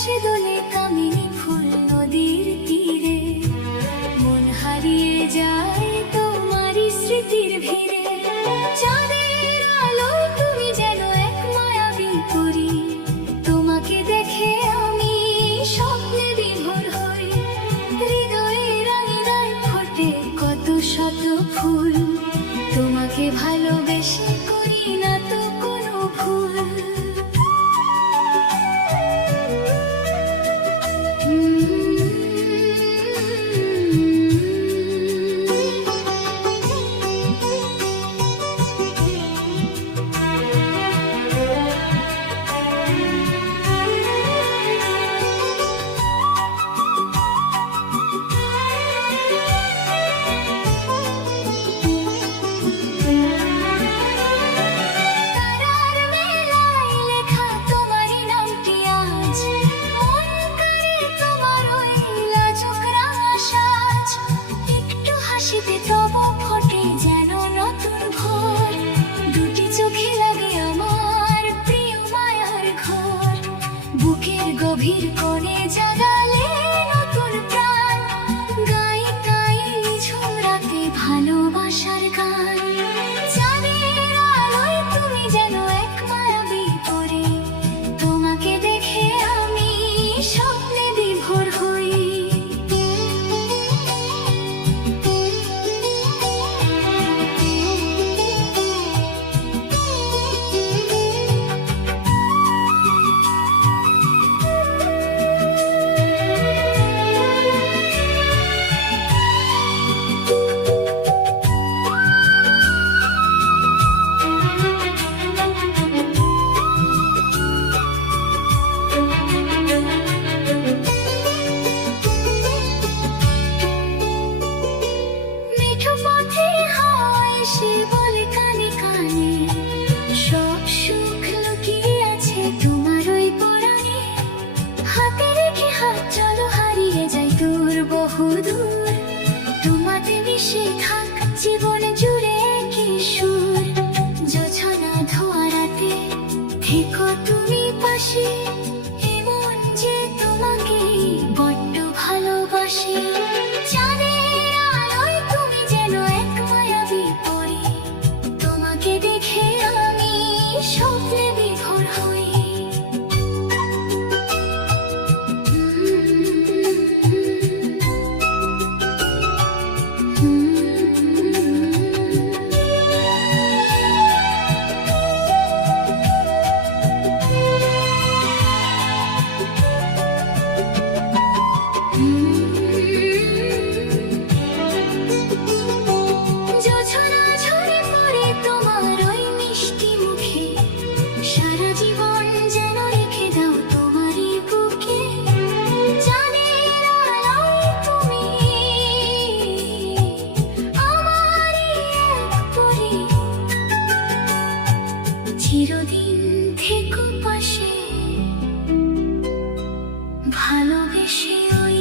বাতাসে দোলে কামিনী ফুল নদীর তীরে, মন হারিয়ে যায় তোমারই স্মৃতির ভিড়ে। চাঁদের আলোয় তুমি যেন এক মায়াবী পরী, তোমাকে দেখে আমি স্বপ্নে বিভোর হই। হৃদয়ের আঙিনায় ফোটে কত শত ফুল, তোমাকে ভালোবেসে করি না তো কোনো ভুল। গভীর কোণে জাগালে নতুন প্রাণ, গাই গাই নিঝুম রাতে ভালোবাসার গান। চাঁদের আলোয় তুমি যেন এক মায়াবী পরী, তোমাকে দেখে আমি স্বপ্নে বিভোর হই। বহুদূর তোমাতে মিশে থাক জীবন জুড়ে কি সুর। জোছনা ধোয়া রাতে থেকো তুমি পাশে, এমন যে তোমাকে বড্ড ভালোবাসে। চাঁদের আলোয় তুমি যেন এক মায়াবী পরী, তোমাকে দেখে আমি স্বপ্নে বিভোর হই। চিরদিন থেকো পাশে ভালোবেসে ওই।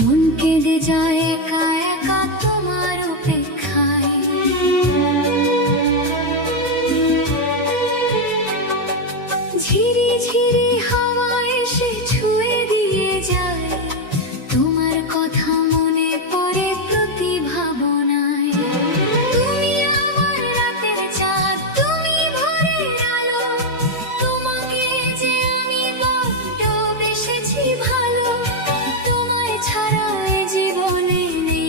মন কেঁদে যায় একা একা তোমার অপেক্ষায়। ঝিরি ঝিরি হাওয়া এসে ছুঁয়ে দিয়ে যায়, তোমার কথা মনে পড়ে প্রতি ভাবনায়। তুমি আমার রাতের চাঁদ, তুমি ভোরের আলো, তোমাকে যে আমি বড্ড বেসেছি ভালো। ছাড়া জীবনে নেই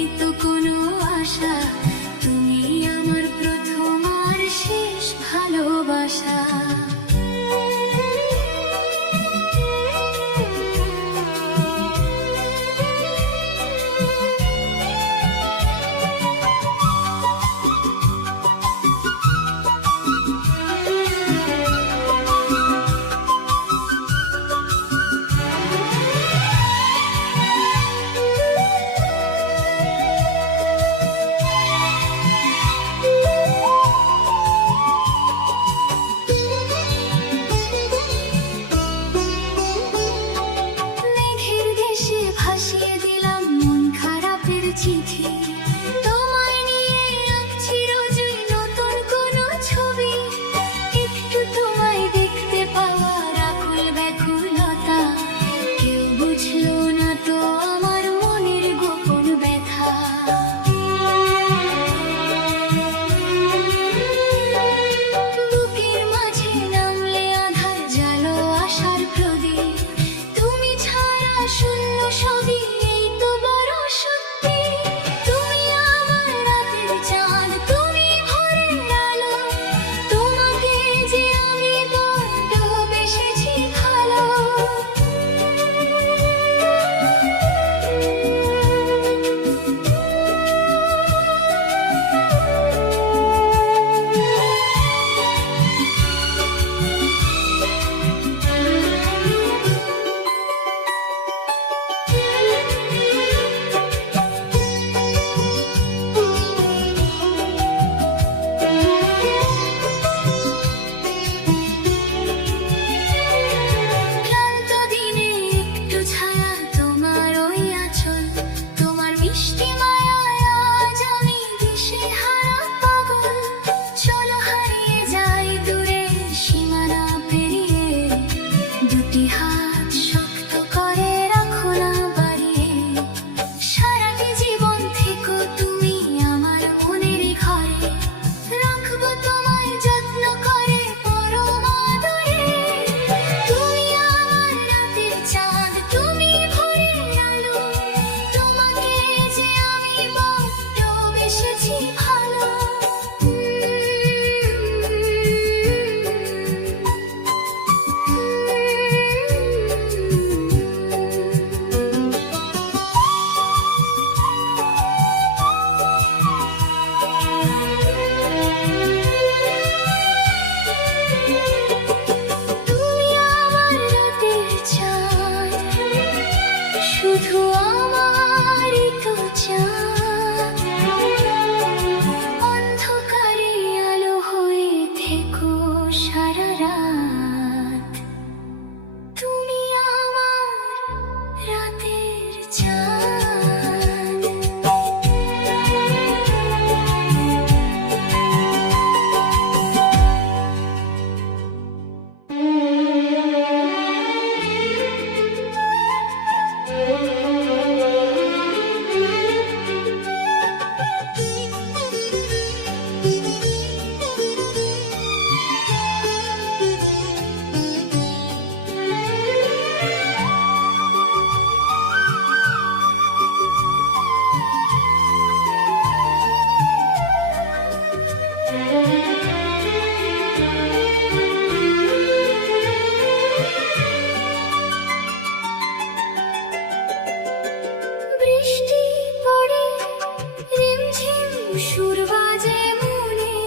সুর বাজে মনে,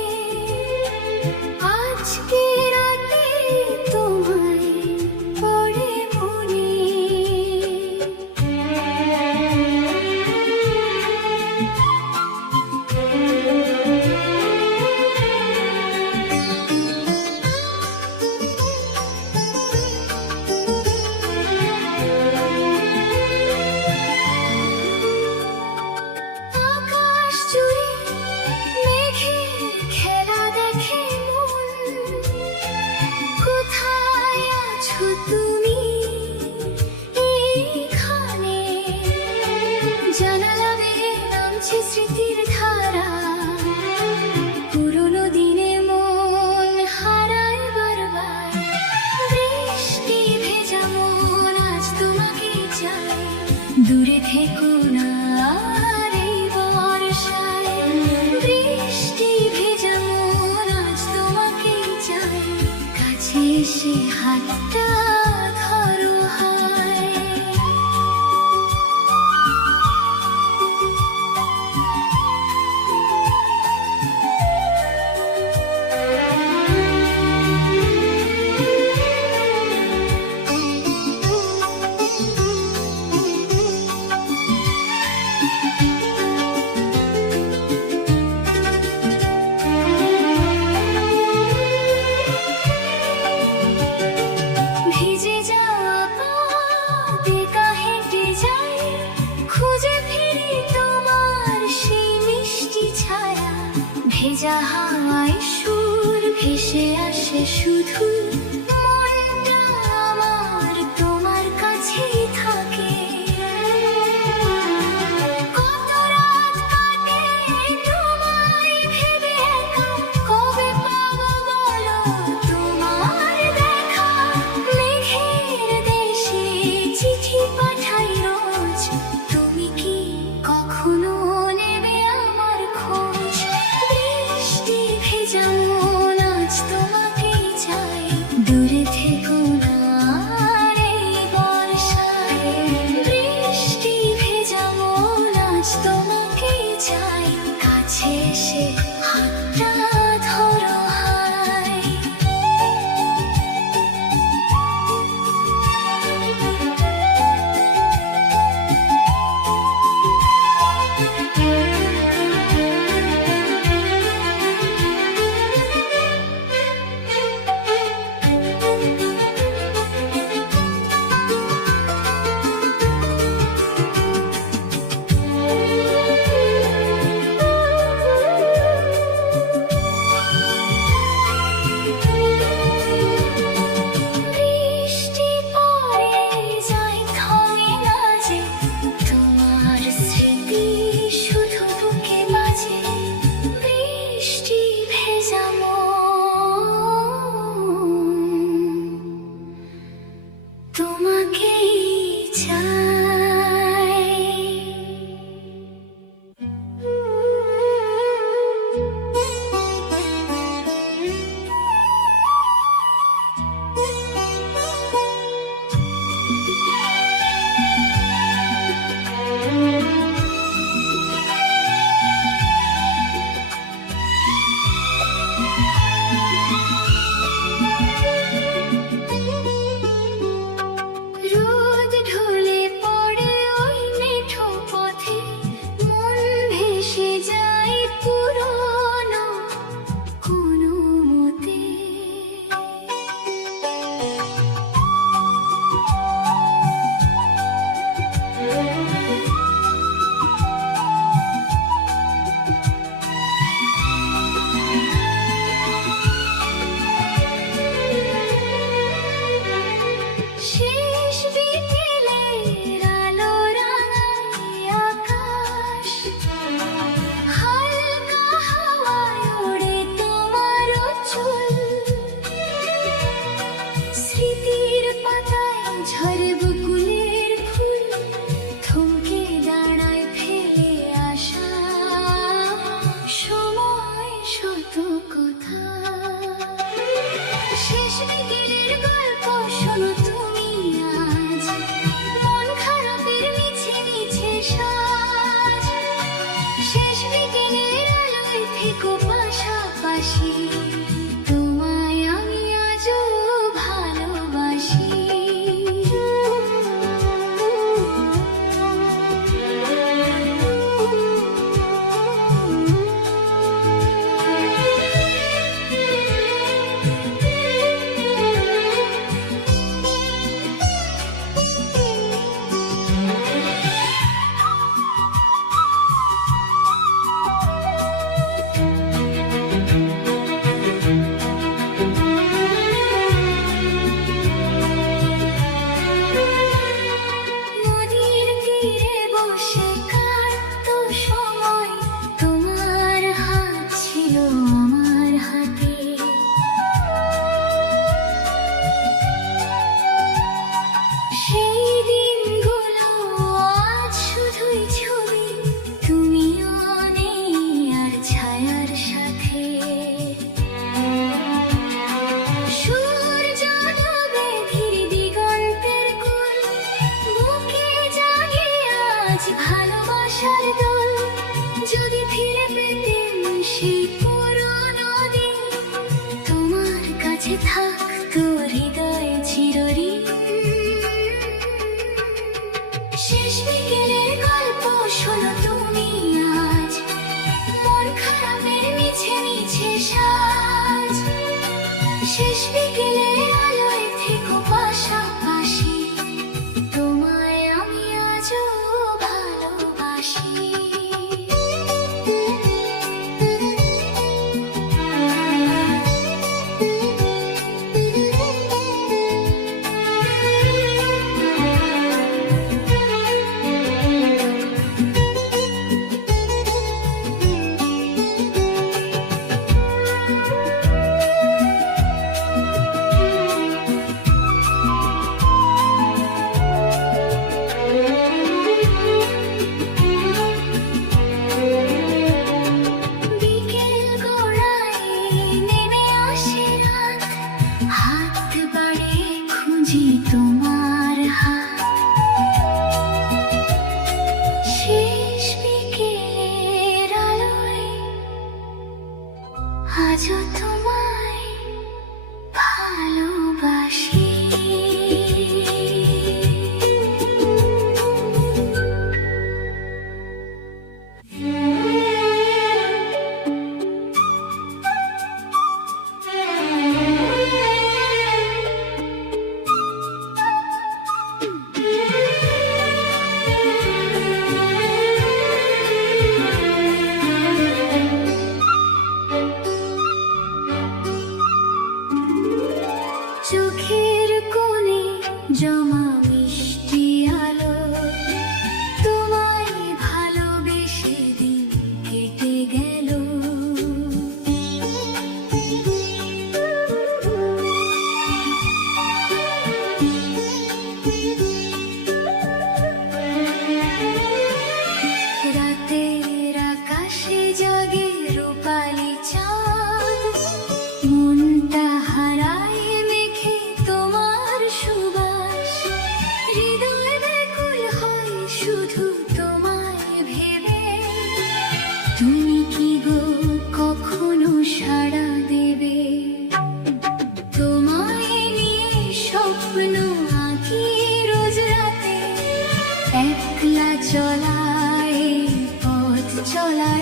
আজকে রাতে তোমায় পড়ে মনে। আকাশ জুড়ে মেঘের খেলা দেখে মন, কোথায় আছো তুমি এইখানে? জানালা বেয়ে নামছে স্মৃতির ধারা, পুরনো দিনে মন হারায় বারবার। বৃষ্টি ভেজা মন আজ তোমাকে চায়, দূরে থেকো না আর এই বর্ষায়। বৃষ্টি ভেজা মন আজ তোমাকে চায়, কাছে এসে হাতটা ধরো হায়। ভিজে যাওয়া পথ একা হেঁটে যাই, খুঁজে ফিরি তোমার সেই মিষ্টি ছায়া। ভেজা হাওয়ায় সুর ভেসে আসে শুধু, মনটা আমার তোমার কাছেই থাকে। কত রাত কাটে তোমায় ভেবে একা, কবে পাবো বলো তোমার দেখা? মেঘের দেশে চিঠি পাঠাই রোজ, তুমি কি কখনো নেবে আমার খোঁজ? বৃষ্টি ভেজা মন আজ তোমাকে চাই,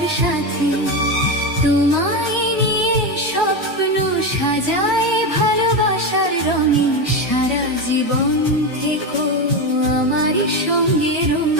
সাথে তোমায় নিয়ে স্বপ্ন সাজাই ভালোবাসার রঙে সারা জীবন থেকো আমার সঙ্গে রঙে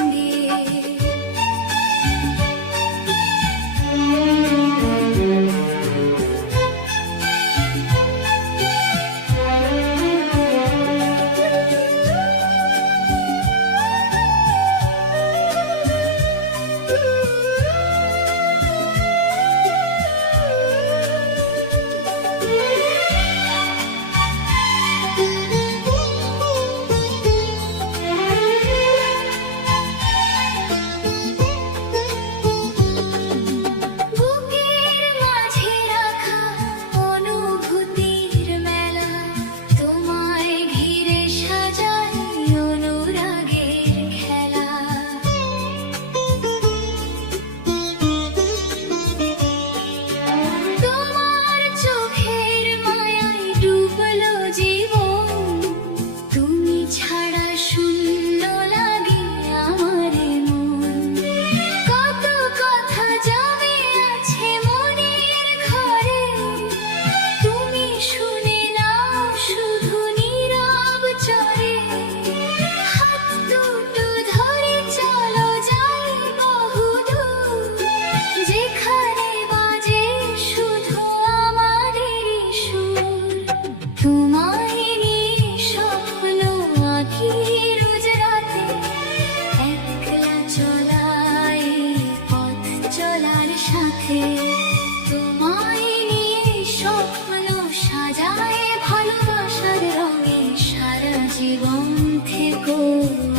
তোমায় নিয়ে স্বপ্ন সাজায় ভালোবাসার রঙে সারা জীবন থেকো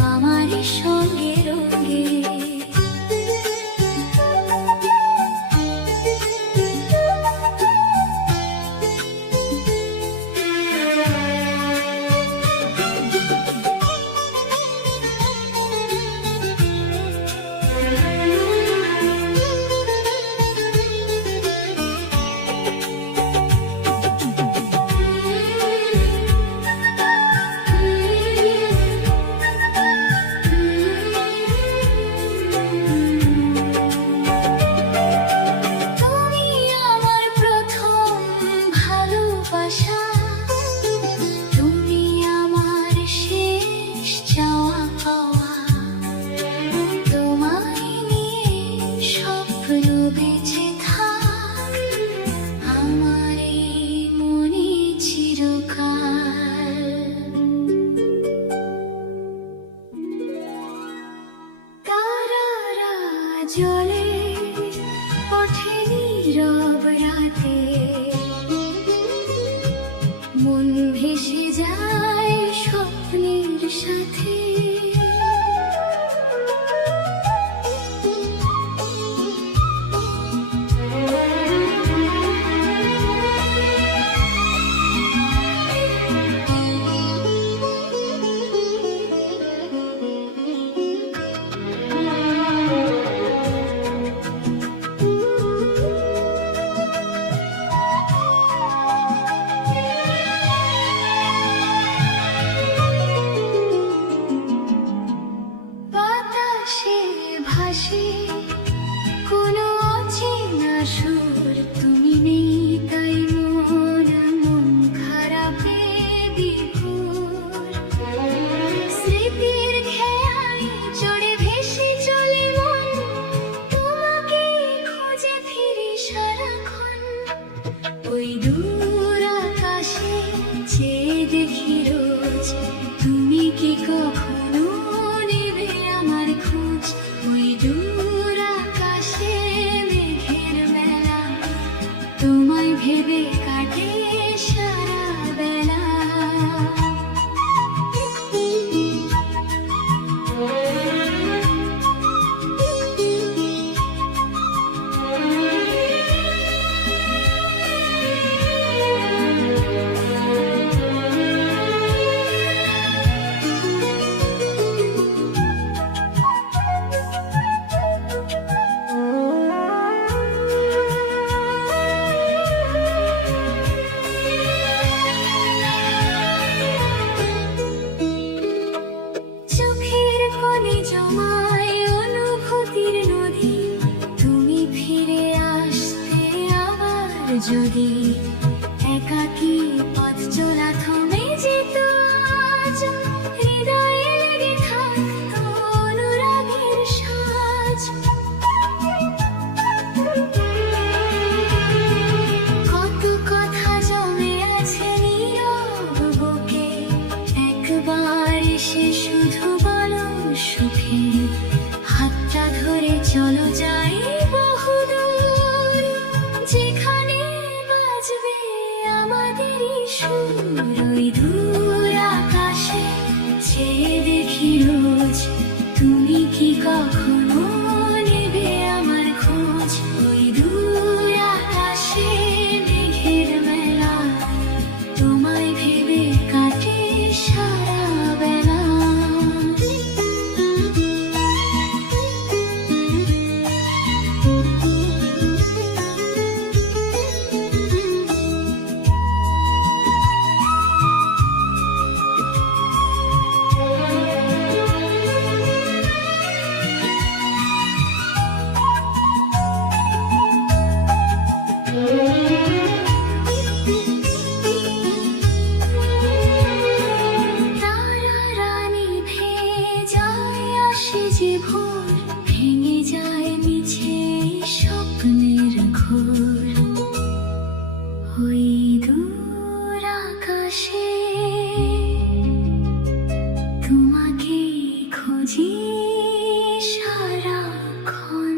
আমার সঙ্গে রঙে জলে ওঠে নীরব রাতে মন ভেসে যায় স্বপ্নের সাথে ভাসে কোনো অচেনা সুর তুমি নেই তাই মন খারাপে বিভোর স্মৃতির খেয়ায় চড়ে ভেসে চলে মন তোমাকে খুঁজে ফিরি সারাক্ষণ ওই দূর আকাশে চেয়ে দেখি রোজ তুমি কি কখনো নেবে আমার খোঁজ ওই দূর আকাশে মেঘের মেলা তোমায় ভেবে কাটে সারা বেলা যদি একাকী পথ চলা থমে যেত আজ, হৃদয়ে লেগে থাকতো অনুরাগের সাজ। কত কথা জমে আছে নীরব বুকে, একবার এসে শুধু বলো সুখে, হাতটা ধরে চলো যাই বহুদূর, যেখানে বাজবে আমাদেরই সুর। ওই দূর আকাশে চেয়ে দেখি রোজ, তুমি কি কখনো নেবে আমার খোঁজ। ওই দূর আকাশে মেঘের মেলা, তোমায় ভেবে কাটে সারা বেলা। তারারা নিভে যায়, আসে যে ভোর, ভেঙে যায় মিছে স্বপ্নের ঘোর। ওই দূর আকাশে তোমাকে খুঁজি সারাক্ষণ।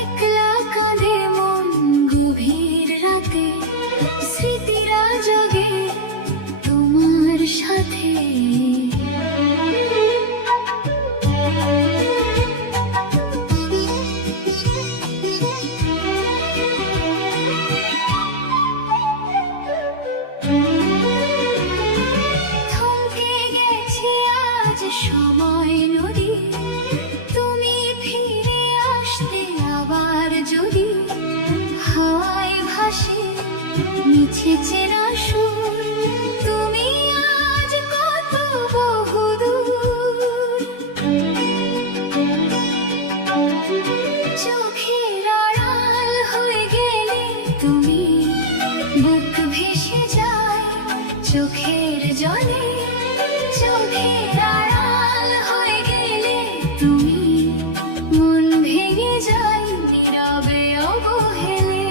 একলা কাঁদে মন গভীর রাতে, স্মৃতিরা জাগে তোমার সাথে। থমকে গেছে আজ সময় নদী, তুমি ফিরে আসতে আবার যদি। হাওয়ায় ভাসে মিছে চেনা সুর, তুমি আজ কত বহুদূর। চোখের আড়াল হয়ে গেলে তুমি, বুক ভেসে যায় চোখের জলে। চোখের আড়াল হয়ে গেলে তুমি, মন ভেঙে যায় নীরবে অবহেলে।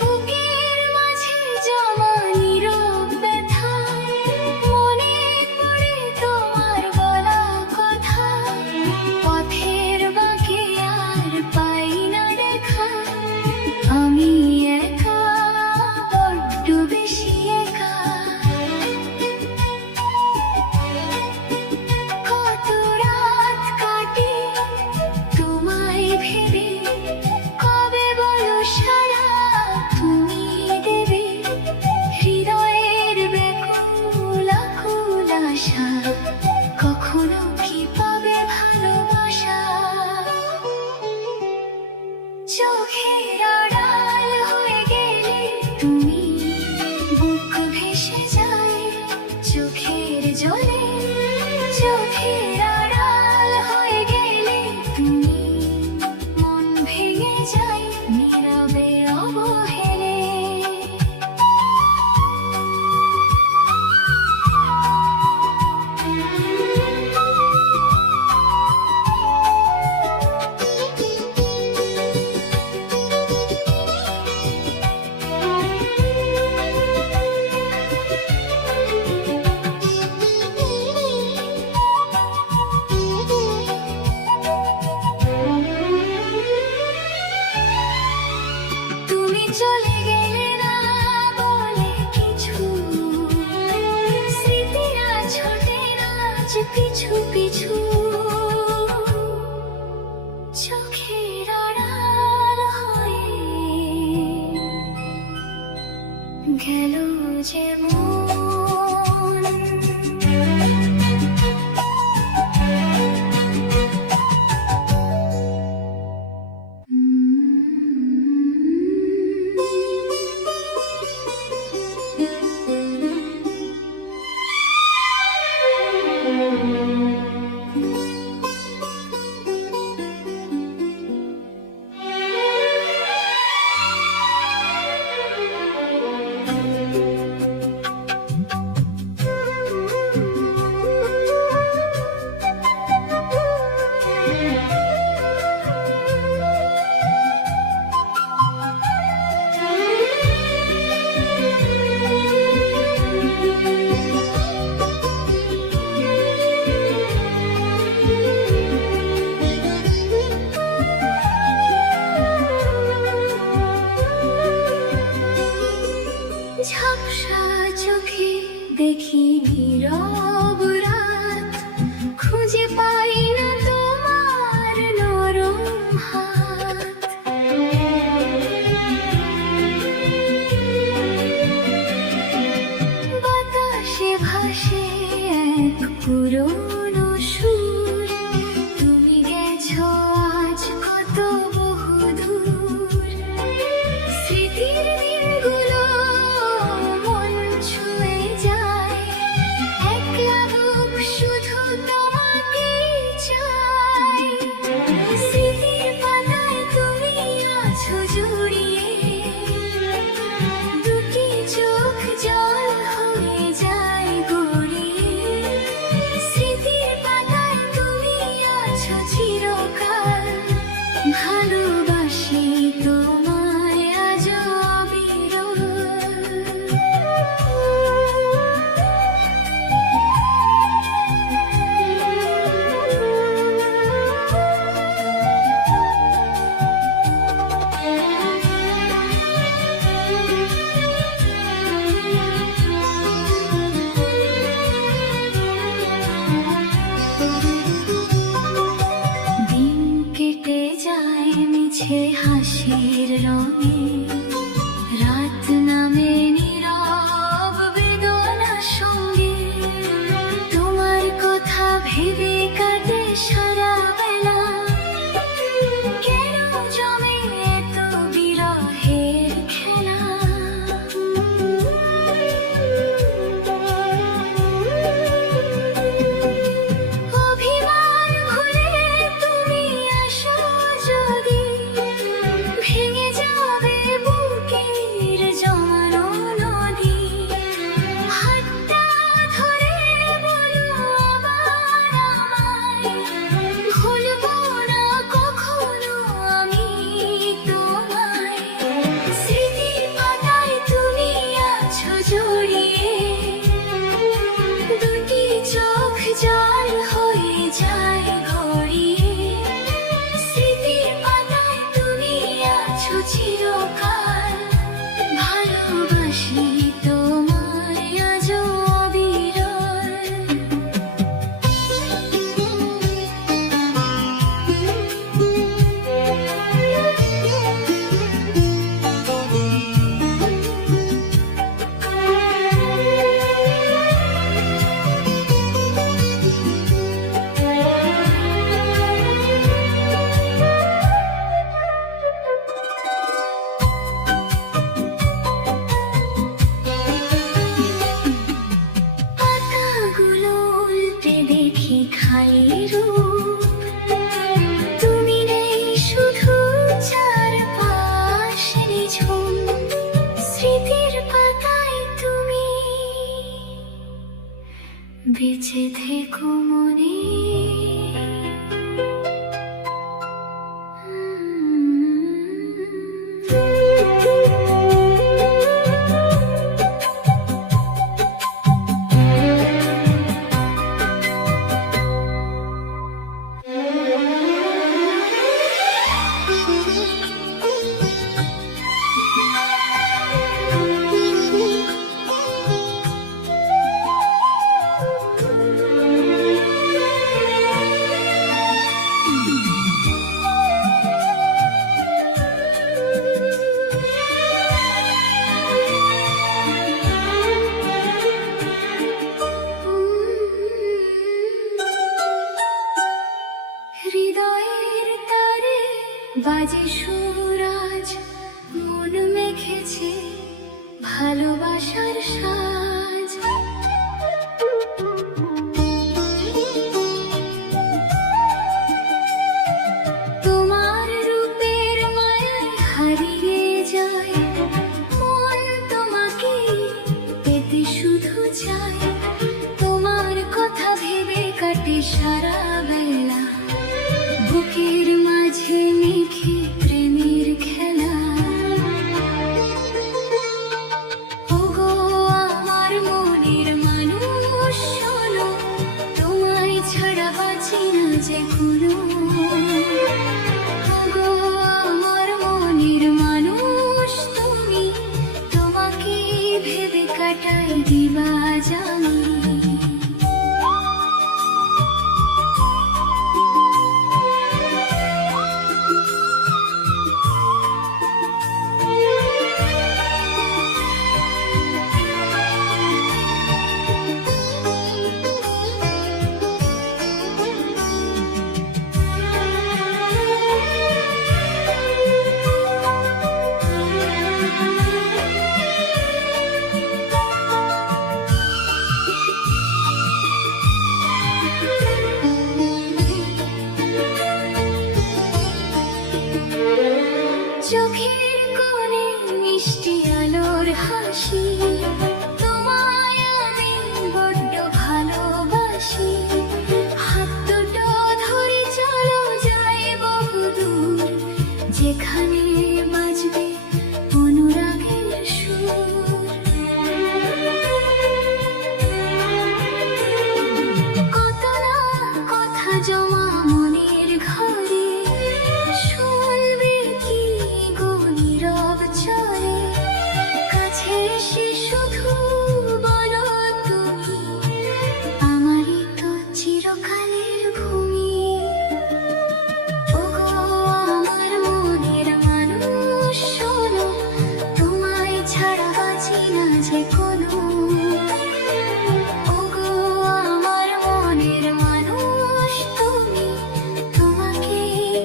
বুকের মাঝে জমা নীরব ব্যথা, মনে পড়ে তোমার বলা কথা। পথের বাঁকে আর পাই না দেখা, আমি একা, বড্ড বেশি একা। কত রাত কাটে তোমায় ভেবে, কবে বলো সারা তুমি দেবে। হৃদয়ের ব্যাকুল আকুল আশা, কখনো কি পাবে ভালোবাসা। চোখের আড়াল হয়ে গেলে তুমি, বুক ভেসে যায় চোখের জলে। চোখের আড়াল হয়ে গেলে তুমি, আজ পিছু পিছু চোখের আড়াল হয়ে গেল যে মন। ঝাপসা চোখে দেখি নীরব রাত, খুঁজে পাই না তোমার নরম হাত। বাতাসে ভাসে এক পুরনো সুর, তুমি গেছো আজ কত বহুদূর। স্মৃতির দিনগুলো মন ছুঁয়ে যায়, একলা বুক শুধু তোমাকে চাই। স্মৃতির পাতায় তুমি আছো জড়িয়ে, দুটি চোখ জল হয়ে যায় গড়িয়ে। স্মৃতির পাতায় তুমি আছো চিরকাল, ভালোবাসি তোমায় আজ অবিরল। দিন কেটে যায় মিছে হাসির রঙে, রাত নামে নীরব বেদনা সঙ্গে। তোমার কথা ভেবে কাটে সারা বেলা, কেন জমে এত বিরহের খেলা। অভিমান ভুলে তুমি আসো যদি, ভেঙে যাবে বুকের জমানো নদী। হাতটা ধরে বলো আবার আমায়, ভুলবো না কখনো আমি তোমায়। স্মৃতির পাতায় তুমি আছো জড়িয়ে, দুটি চোখ জল হয়ে যায় গড়িয়ে। স্মৃতির পাতায় তুমি আছো চিরকাল, ভালোবাসি তোমায় আজ অবিরল। পাতাগুলো উল্টে দেখি খালি রূপ, তুমি নেই শুধু চারপাশে নিঝুম। স্মৃতির পাতায় তুমি বেঁচে থেকো মনে। বাজে সুরাজ মন মেখেছে ভালোবাসার সাজ। তোমার রূপের মায়ায় হারিয়ে যায় মন, তোমাকে পেতে শুধু চায়। তোমার কথা ভেবে কাটে সারা বেলা, বুকের মাঝে মেখে প্রেমের খেলা। ওগো আমার মনের মানুষ শোনো, তোমায় ছাড়া বাঁচি না যে কোনো। ওগো আমার মনের মানুষ তুমি, তোমাকে ভেবে কাটাই দিবা জানি। চোখের কোণে মিষ্টি আলোর হাসি, তোমায় আমি বড্ড ভালোবাসি। হাত দুটো ধরে চলো যাই বহুদূর, যেখানে বাজবে অনুরাগের সুর। কত না কথা জমা মনের ঘরে, শুনবে কি গো নীরব চরে। কাছে এসে শুধু বলো তুমি, আমারই তো চিরকালের ভূমি। ওগো আমার মনের মানুষ শোনো, তোমায় ছাড়া বাঁচি না যে কোনো। ওগো আমার মনের মানুষ তুমি, তোমাকে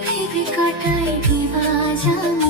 ভেবে কাটাই দিবা জানি।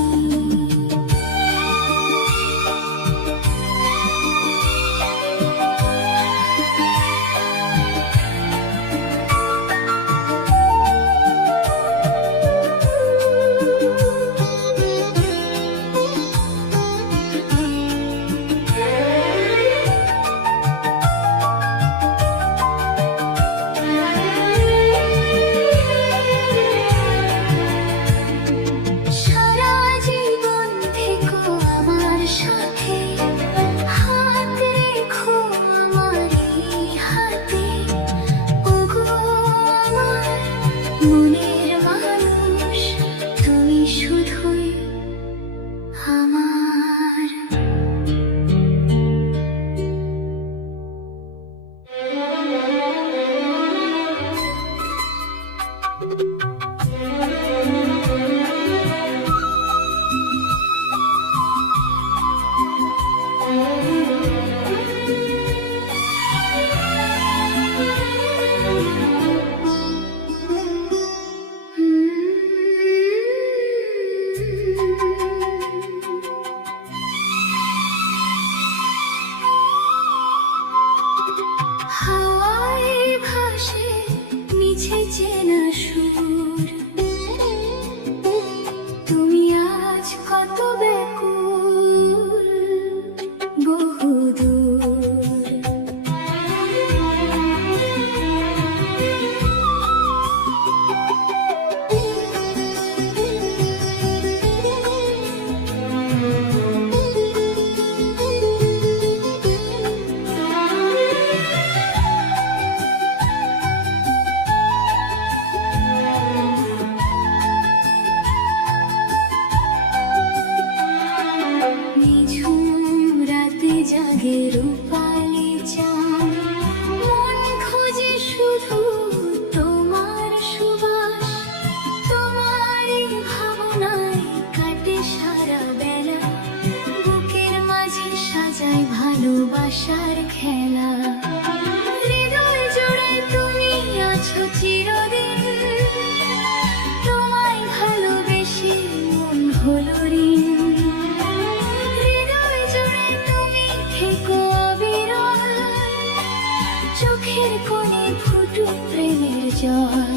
জল।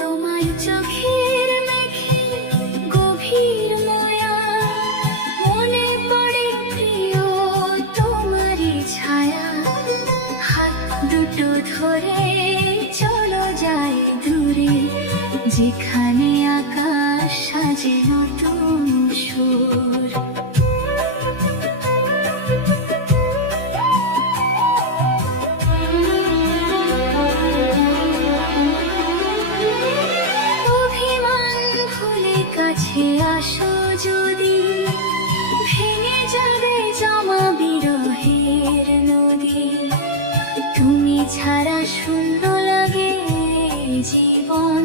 তোমার চোখের মেঘে গভীর মায়া, মনে পড়ে প্রিয় তোমারই ছায়া। হাত দুটো ধরে চলো যাই দূরে, যেখানে আকাশ সাজে নতুন সুর। অভিমান ভুলে কাছে আসো যদি, ভেঙে যাবে জমা বিরহের নদী। তুমি ছাড়া শূন্য লাগে জীবন।